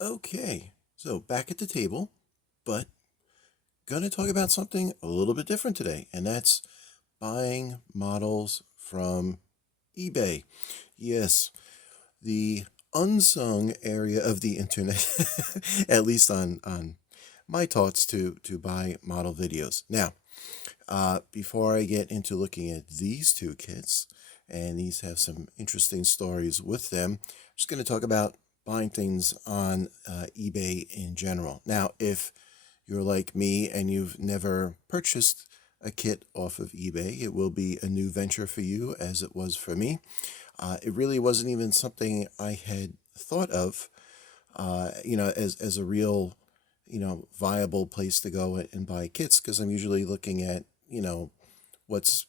Okay, so back at the table, but gonna talk about something a little bit different today, and that's buying models from eBay. Yes, the unsung area of the internet, at least on my thoughts to buy model videos. Now, before I get into looking at these two kits, and these have some interesting stories with them, I'm just going to talk about buying things on eBay in general. Now, if you're like me and you've never purchased a kit off of eBay, it will be a new venture for you as it was for me. It really wasn't even something I had thought of, as a real, viable place to go and buy kits because I'm usually looking at, what's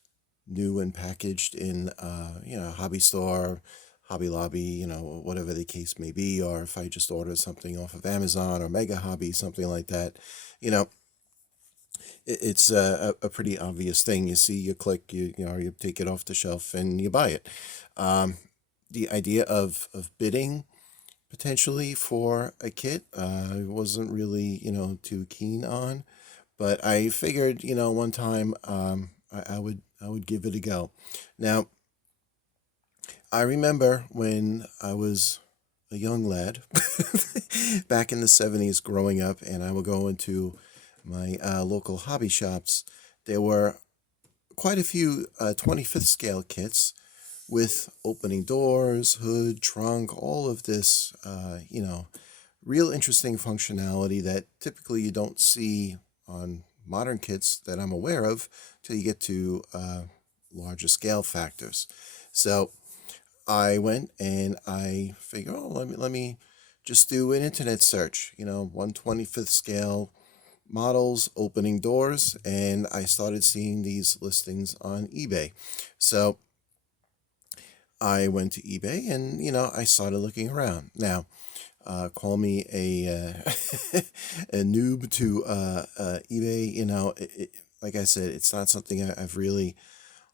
new and packaged in, hobby store, Hobby Lobby, whatever the case may be, or if I just order something off of Amazon or Mega Hobby, something like that, you know, it's a pretty obvious thing. You see, you click, you take it off the shelf and you buy it. Um, the idea of bidding potentially for a kit, I wasn't really, too keen on, but I figured, one time, I would give it a go. Now, I remember when I was a young lad back in the 70s growing up, and I would go into my local hobby shops. There were quite a few 25th scale kits with opening doors, hood, trunk, all of this, real interesting functionality that typically you don't see on modern kits that I'm aware of till you get to larger scale factors. So I went and I figured, oh, let me just do an internet search, 125th scale models, opening doors, and I started seeing these listings on eBay. So I went to eBay and, I started looking around. Now, call me a noob to eBay. Like I said, it's not something I've really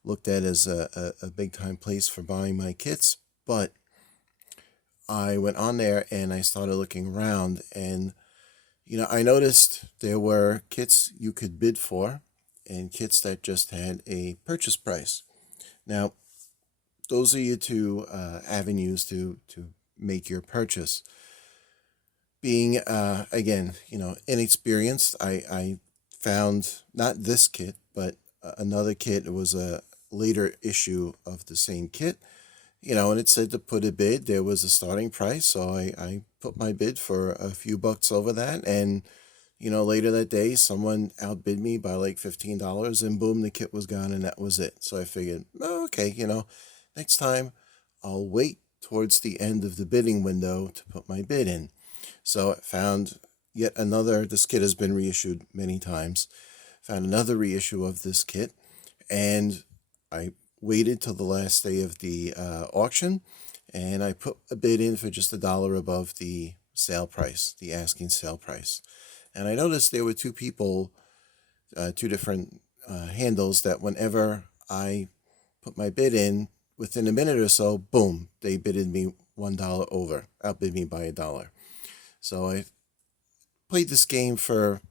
looked at as a big time place for buying my kits, but I went on there and I started looking around and I noticed there were kits you could bid for and kits that just had a purchase price. Now, those are your two avenues to make your purchase. Being again, inexperienced, I found not this kit, but another kit. It was a later issue of the same kit, and it said to put a bid. There was a starting price, so I put my bid for a few bucks over that, and later that day, someone outbid me by like $15, and boom, the kit was gone, and that was it. So I figured, oh, okay, next time I'll wait towards the end of the bidding window to put my bid in. So I found yet another, this kit has been reissued many times, found another reissue of this kit, and I waited till the last day of the auction, and I put a bid in for just $1 above the sale price, the asking sale price. And I noticed there were two people, two different handles that whenever I put my bid in, within a minute or so, boom, they bidded me $1 over, outbid me by $1. So I played this game for,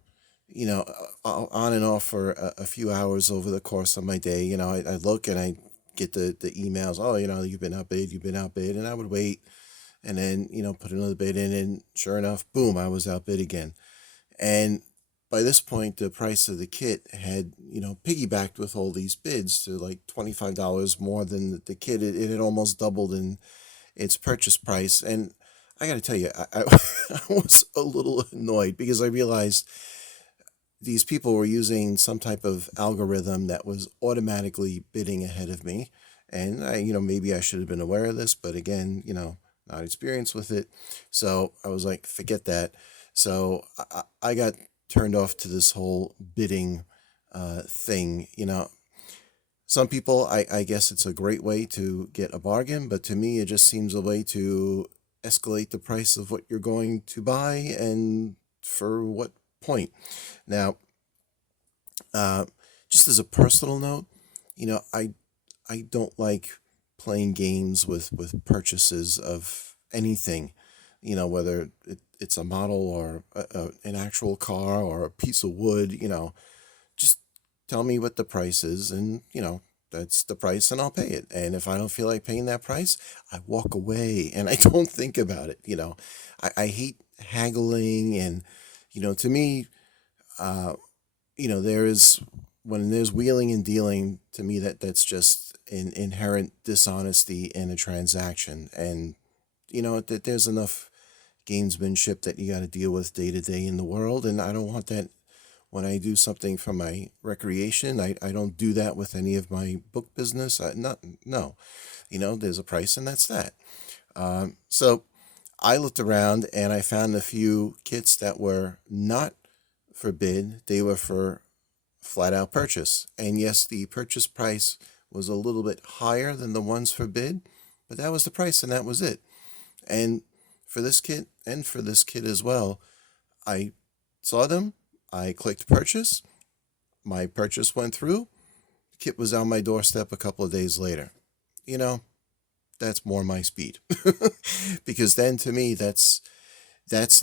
on and off for a few hours over the course of my day. I look and I get the emails, oh, you've been outbid. And I would wait and then, put another bid in. And sure enough, boom, I was outbid again. And by this point, the price of the kit had, piggybacked with all these bids to like $25 more than the kit. It had almost doubled in its purchase price. And I got to tell you, I was a little annoyed because I realized these people were using some type of algorithm that was automatically bidding ahead of me. And maybe I should have been aware of this, but again, not experienced with it. So I was like, forget that. So I got turned off to this whole bidding thing. Some people, I guess it's a great way to get a bargain, but to me, it just seems a way to escalate the price of what you're going to buy and for what point. Now, uh, just as a personal note, I don't like playing games with purchases of anything. whether it's a model or an actual car or a piece of wood, just tell me what the price is, and that's the price, and I'll pay it. And if I don't feel like paying that price, I walk away and I don't think about it. I hate haggling, and to me, uh, there is when there's wheeling and dealing, to me that's just an inherent dishonesty in a transaction. And that there's enough gamesmanship that you got to deal with day to day in the world, and I don't want that when I do something for my recreation. I don't do that with any of my book business. Not No, there's a price, and that's that. So I looked around and I found a few kits that were not for bid. They were for flat out purchase. And yes, the purchase price was a little bit higher than the ones for bid, but that was the price and that was it. And for this kit and for this kit as well, I saw them, I clicked purchase, my purchase went through, the kit was on my doorstep a couple of days later. You know, that's more my speed. Because then to me that's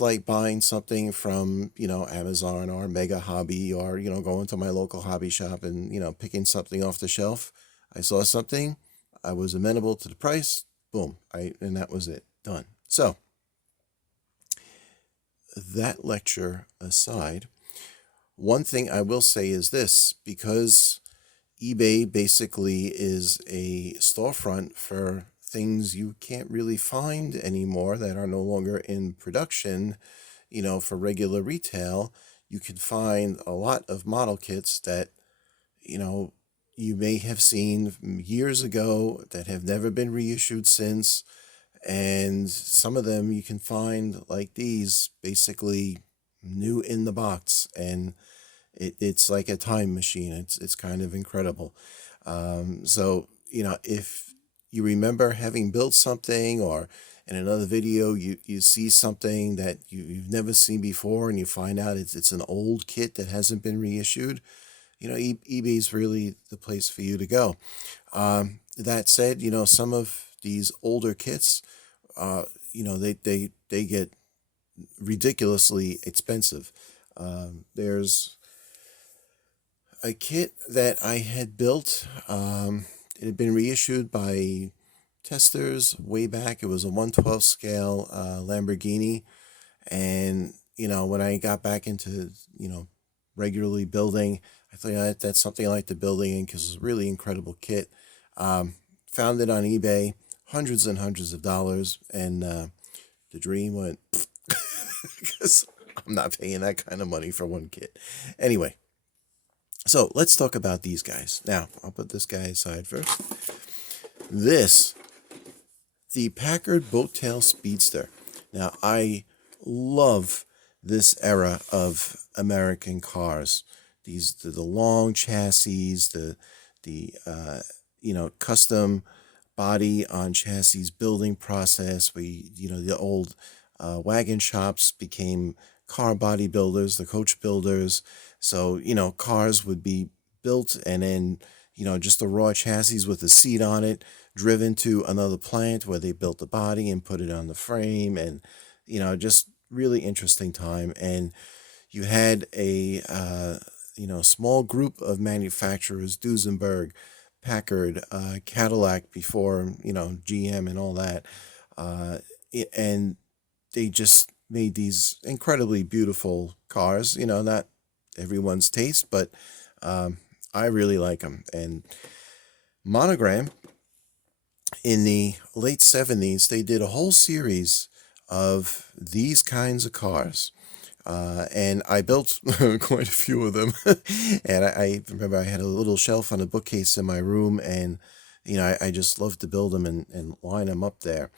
like buying something from, Amazon or Mega Hobby, or, going to my local hobby shop and, picking something off the shelf. I saw something, I was amenable to the price, boom, and that was it. Done. So, that lecture aside, one thing I will say is this: because eBay basically is a storefront for things you can't really find anymore that are no longer in production, for regular retail, you can find a lot of model kits that, you know, you may have seen years ago that have never been reissued since. And some of them you can find like these, basically new in the box. And it's like a time machine. It's kind of incredible. So, if you remember having built something, or in another video you see something that you've never seen before, and you find out it's an old kit that hasn't been reissued, eBay's really the place for you to go. That said, some of these older kits, they get ridiculously expensive. There's a kit that I had built. It had been reissued by testers way back. It was a 1/12 scale Lamborghini. And, when I got back into, regularly building, I thought, that's something I like to building in, because it's a really incredible kit. Found it on eBay, hundreds and hundreds of dollars. And the dream went, because I'm not paying that kind of money for one kit. Anyway, so let's talk about these guys. Now, I'll put this guy aside first. The Packard Boattail Speedster. Now, I love this era of American cars. The long chassis, the custom body on chassis building process. The old wagon shops became car body builders, the coach builders. So, cars would be built, and then, just the raw chassis with a seat on it, driven to another plant where they built the body and put it on the frame. And, just really interesting time. And you had a, small group of manufacturers: Duesenberg, Packard, Cadillac before, GM and all that. And they just made these incredibly beautiful cars, not everyone's taste, but I really like them. And Monogram, in the late 70s, they did a whole series of these kinds of cars. And I built quite a few of them. And I remember I had a little shelf on a bookcase in my room, and, I just loved to build them and line them up there.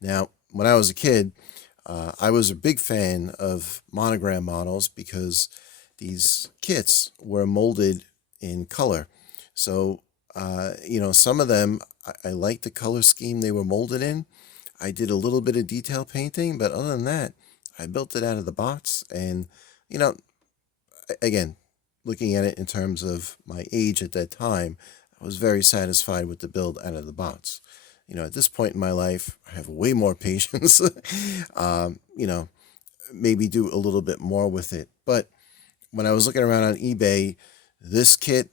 Now, when I was a kid, I was a big fan of Monogram models, because these kits were molded in color. So, some of them, I liked the color scheme they were molded in. I did a little bit of detail painting, but other than that, I built it out of the box. And, again, looking at it in terms of my age at that time, I was very satisfied with the build out of the box. At this point in my life, I have way more patience. Maybe do a little bit more with it. But when I was looking around on eBay, this kit,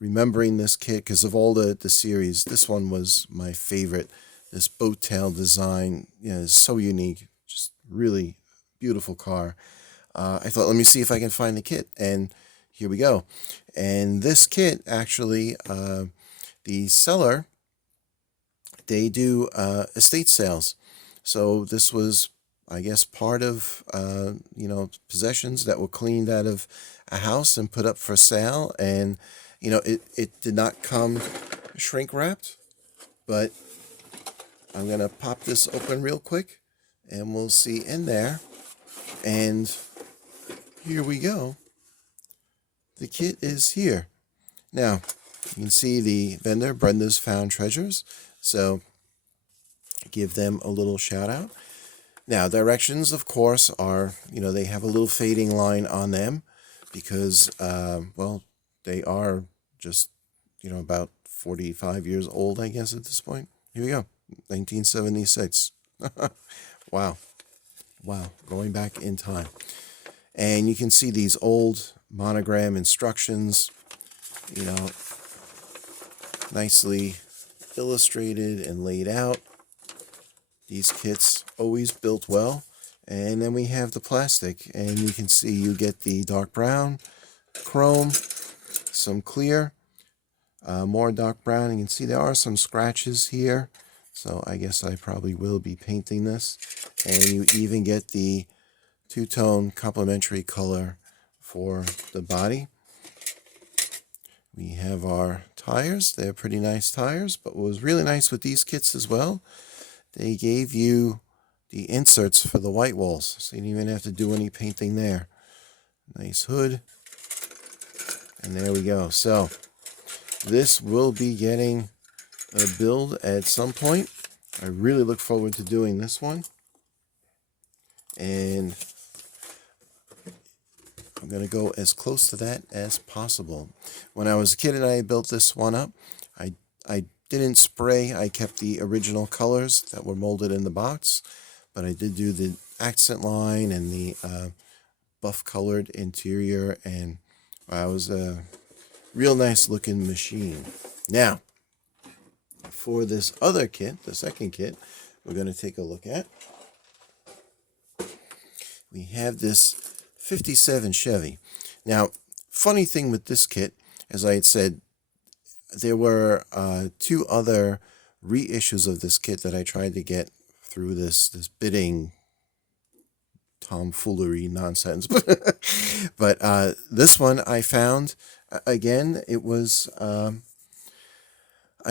remembering this kit, because of all the series, this one was my favorite. This boat tail design, is so unique. Just really beautiful car. I thought, let me see if I can find the kit. And here we go. And this kit, actually, the seller, they do estate sales. So this was, I guess, part of, possessions that were cleaned out of a house and put up for sale. And, it did not come shrink wrapped, but I'm going to pop this open real quick and we'll see in there. And here we go. The kit is here. Now, you can see the vendor, Brenda's Found Treasures. So give them a little shout out. Now, directions, of course, are, they have a little fading line on them because, they are just, about 45 years old, I guess, at this point. Here we go. 1976. Wow. Going back in time. And you can see these old monogram instructions, nicely illustrated and laid out. These kits always built well. And then we have the plastic, and you can see you get the dark brown, chrome, some clear, more dark brown. You can see there are some scratches here, so I guess I probably will be painting this. And you even get the two-tone complementary color for the body. We have our tires. They're pretty nice tires, but what was really nice with these kits as well, they gave you the inserts for the white walls, so you didn't even have to do any painting there. Nice hood. And there we go. So this will be getting a build at some point. I really look forward to doing this one. And I'm going to go as close to that as possible. When I was a kid and I built this one up, I didn't spray. I kept the original colors that were molded in the box, but I did do the accent line and the buff colored interior, and it was a real nice looking machine. Now, for this other kit, the second kit, we're going to take a look at. We have this 57 Chevy. Now, funny thing with this kit, as I had said, there were two other reissues of this kit that I tried to get through this bidding tomfoolery nonsense. But this one I found, again, it was, I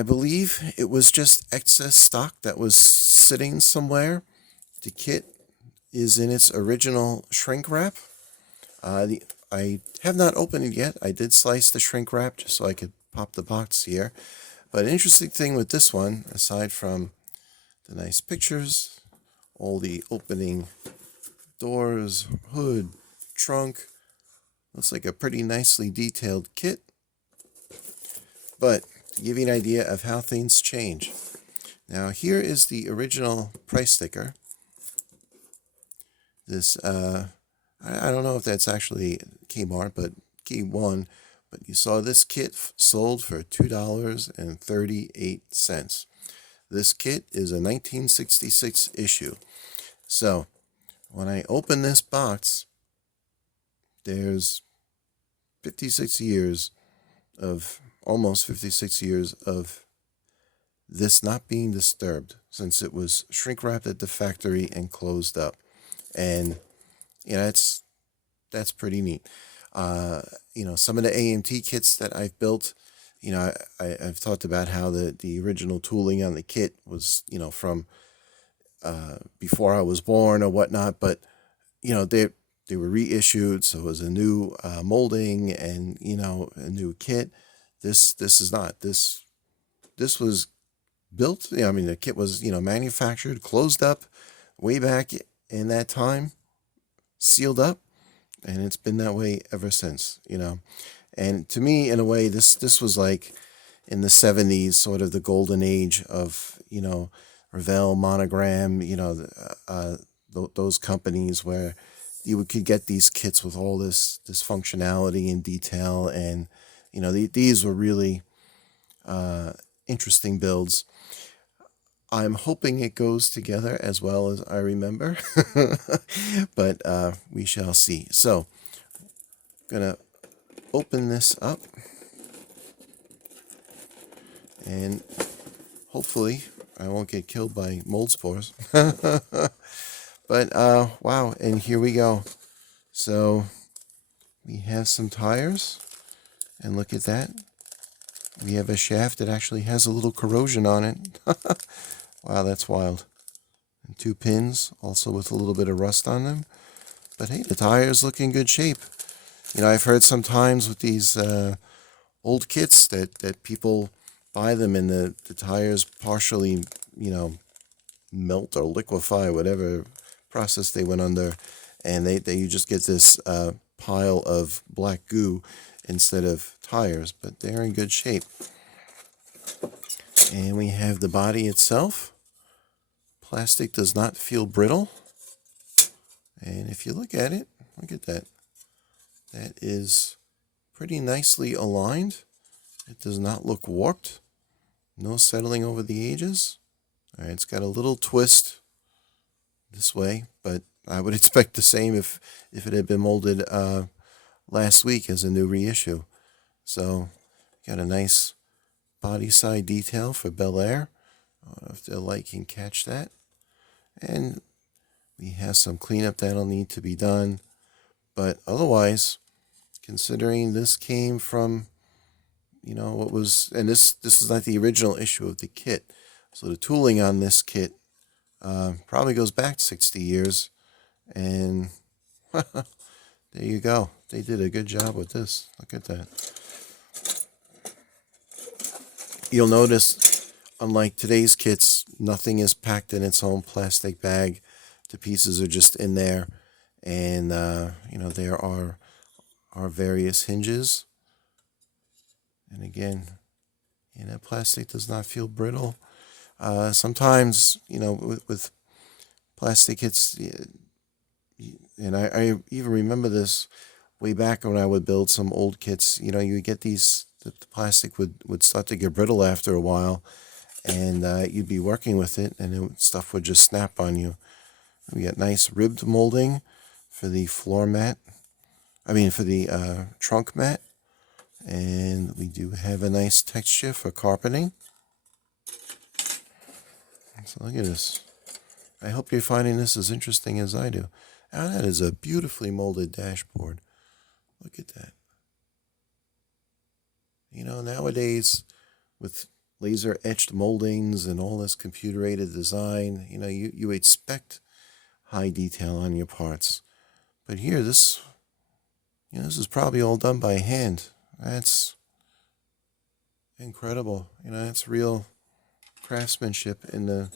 believe it was just excess stock that was sitting somewhere. The kit is in its original shrink wrap. I have not opened it yet. I did slice the shrink wrap just so I could pop the box here. But an interesting thing with this one, aside from the nice pictures, all the opening doors, hood, trunk, looks like a pretty nicely detailed kit. But to give you an idea of how things change. Now here is the original price sticker. This, I don't know if that's actually Kmart, but Key1. But you saw this kit sold for $2.38. This kit is a 1966 issue. So when I open this box, there's 56 years of, almost 56 years of this not being disturbed, since it was shrink wrapped at the factory and closed up. And that's pretty neat. Some of the AMT kits that I've built, I've talked about how the original tooling on the kit was, from before I was born or whatnot, but, they were reissued, so it was a new molding and, a new kit. This is not. This was built, the kit was, manufactured, closed up way back in that time, sealed up, and it's been that way ever since, And to me, in a way, this was like, in the 70s, sort of the golden age of, Revell, Monogram, those companies where could get these kits with all this functionality and detail, and these were really interesting builds. I'm hoping it goes together as well as I remember, but we shall see. So, gonna open this up, and hopefully I won't get killed by mold spores. But wow, and here we go. So we have some tires, and look at that. We have a shaft that actually has a little corrosion on it. Wow, that's wild. And 2 pins, also with a little bit of rust on them. But hey, the tires look in good shape. I've heard sometimes with these old kits that people buy them and the tires partially, melt or liquefy, whatever process they went under, and you just get this pile of black goo instead of tires, but they're in good shape. And we have the body itself. Plastic does not feel brittle, and if you look at it, look at that. That is pretty nicely aligned. It does not look warped. No settling over the edges. All right, it's got a little twist this way, but I would expect the same if it had been molded last week as a new reissue. So, got a nice body side detail for Bel Air. I don't know if the light can catch that. And we have some cleanup that'll need to be done. But otherwise, considering this came from, what was, and this is not the original issue of the kit. So the tooling on this kit probably goes back 60 years. And there you go. They did a good job with this. Look at that. You'll notice, unlike today's kits, nothing is packed in its own plastic bag. The pieces are just in there. And, there are various hinges. And again, plastic does not feel brittle. Sometimes, with plastic kits, and I even remember this way back when I would build some old kits, you would get these, the plastic would start to get brittle after a while, and you'd be working with it, and stuff would just snap on you. We got nice ribbed molding for the floor mat. For the trunk mat. And we do have a nice texture for carpeting. So look at this. I hope you're finding this as interesting as I do. Now that is a beautifully molded dashboard. Look at that. Nowadays, with laser etched moldings and all this computer aided design, you expect high detail on your parts. But here, this is probably all done by hand. That's incredible. It's real craftsmanship in the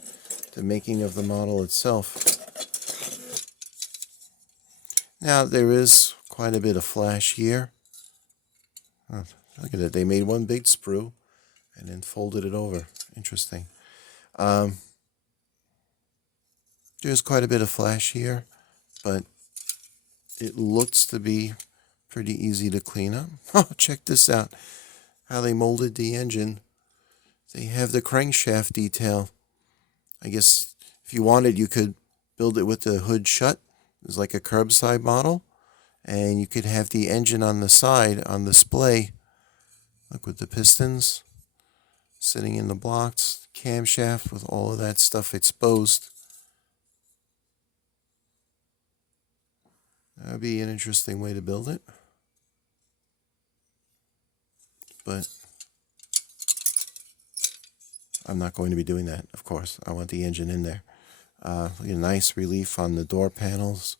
making of the model itself. Now, there is quite a bit of flash here. Oh, look at it. They made one big sprue and then folded it over. Interesting. There's quite a bit of flash here, but it looks to be pretty easy to clean up. Oh, check this out. How they molded the engine. They have the crankshaft detail. I guess if you wanted, you could build it with the hood shut. It's like a curbside model. And you could have the engine on the side on display. Look, with the pistons sitting in the blocks, camshaft with all of that stuff exposed. That would be an interesting way to build it. But I'm not going to be doing that, of course. I want the engine in there. Look at a nice relief on the door panels.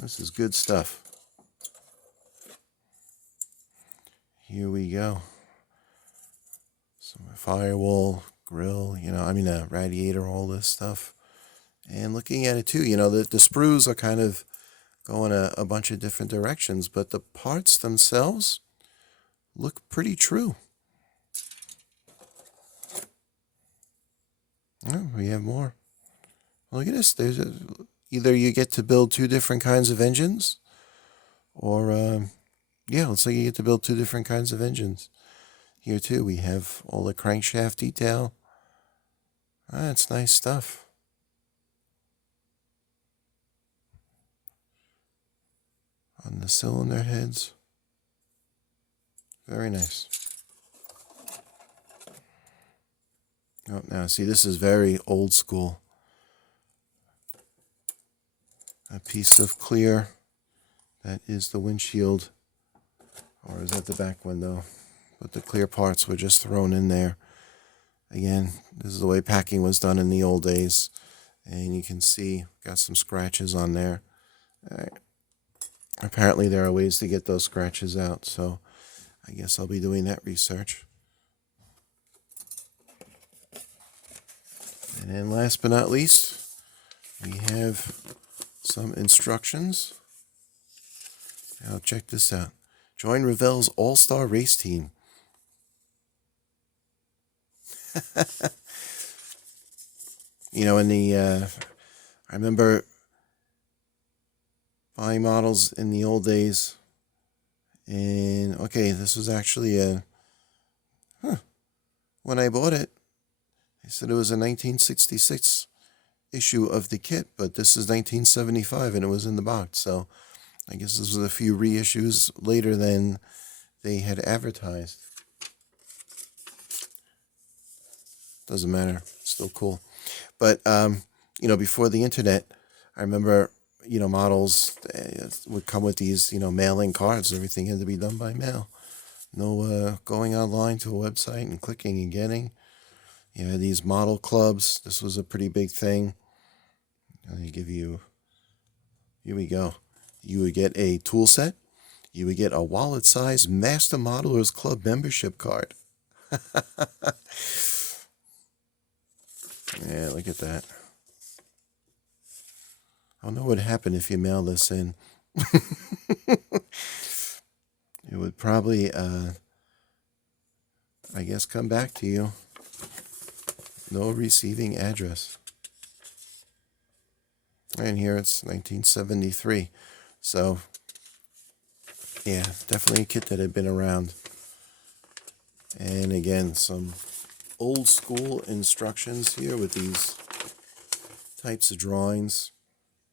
This is good stuff. Here we go. So my firewall, grill, a radiator, all this stuff. And looking at it too, the sprues are kind of going a bunch of different directions, but the parts themselves look pretty true. Oh, we have more. Look at this. Either you get to build two different kinds of engines, or yeah, looks like you get to build two different kinds of engines. Here too, we have all the crankshaft detail. That's nice stuff. On the cylinder heads. Very nice. Oh, now see, this is very old school. A piece of clear. That is the windshield. Or is that the back window? But the clear parts were just thrown in there. Again, this is the way packing was done in the old days. And you can see, got some scratches on there. Apparently there are ways to get those scratches out, so I guess I'll be doing that research. And then last but not least, we have some instructions. Now check this out. Join Revell's All-Star Race Team. You know, I remember buying models in the old days, and okay, this was actually when I bought it, they said it was a 1966 issue of the kit, but this is 1975 and it was in the box, so I guess this was a few reissues later than they had advertised. Doesn't matter, still cool. But you know, before the internet, I remember, you know, models would come with these, you know, mailing cards. Everything had to be done by mail. No going online to a website and clicking and getting. You know, these model clubs. This was a pretty big thing. And they give you, here we go. You would get a tool set. You would get a wallet-sized Master Modelers Club membership card. Yeah, look at that. I don't know what would happen if you mail this in. It would probably, I guess, come back to you. No receiving address. And here it's 1973. So, yeah, definitely a kit that had been around. And again, some old school instructions here with these types of drawings.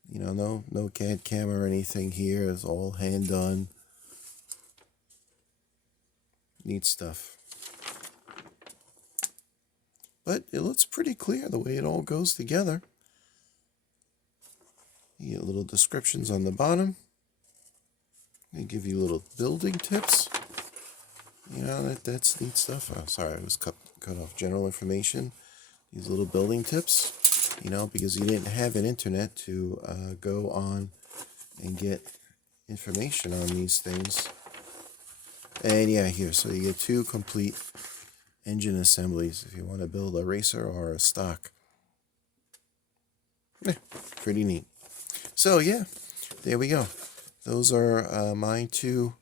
You know, no CAD cam or anything here. It's all hand done. Neat stuff. But it looks pretty clear the way it all goes together. You get little descriptions on the bottom. They give you little building tips. You know, that's neat stuff. Oh, sorry, I was cut off. General information. These little building tips. You know, because you didn't have an internet to go on and get information on these things. And yeah, here, so you get two complete engine assemblies if you want to build a racer or a stock. Yeah, pretty neat. So yeah, there we go. Those are my two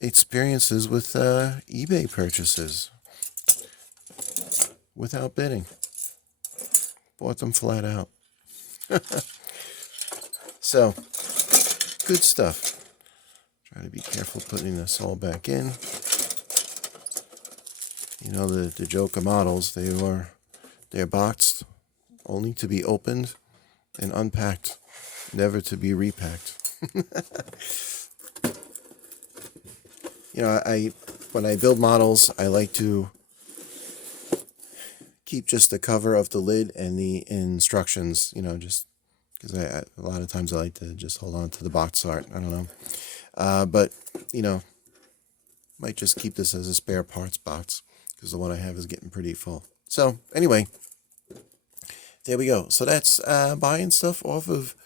experiences with eBay purchases. Without bidding. Bought them flat out. So, good stuff. Try to be careful putting this all back in. You know, the Joker models, they're boxed, only to be opened and unpacked, never to be repacked. You know, when I build models, I like to keep just the cover of the lid and the instructions, you know, just because a lot of times I like to just hold on to the box art. I don't know. But, you know, might just keep this as a spare parts box because the one I have is getting pretty full. So, anyway, there we go. So that's buying stuff off of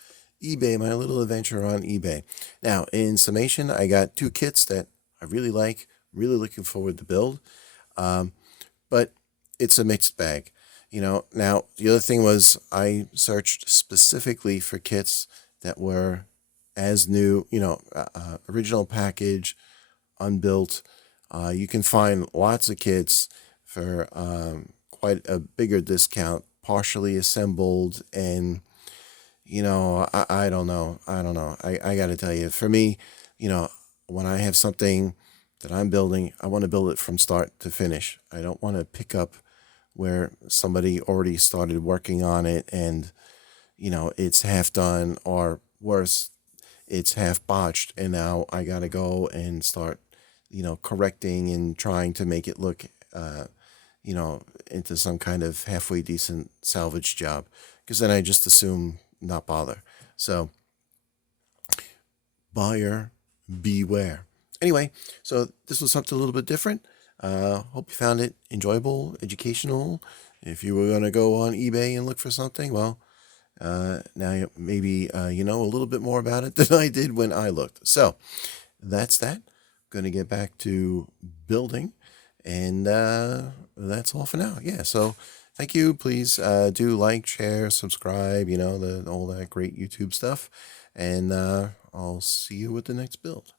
eBay, my little adventure on eBay. Now, in summation, I got two kits that I really like, really looking forward to build. But it's a mixed bag, you know. Now, the other thing was I searched specifically for kits that were as new, you know, original package, unbuilt. You can find lots of kits for quite a bigger discount, partially assembled, and I don't know. I got to tell you, for me, when I have something that I'm building, I want to build it from start to finish. I don't want to pick up where somebody already started working on it and, it's half done, or worse, it's half botched. And now I got to go and start, correcting and trying to make it look, into some kind of halfway decent salvage job. Because then I just assume not bother. So, buyer beware. Anyway, so this was something a little bit different. Hope you found it enjoyable, educational. If you were going to go on eBay and look for something, well, now maybe you know a little bit more about it than I did when I looked. So that's that. Going to get back to building, and that's all for now. Yeah. So thank you. Please do like, share, subscribe. All that great YouTube stuff, and I'll see you with the next build.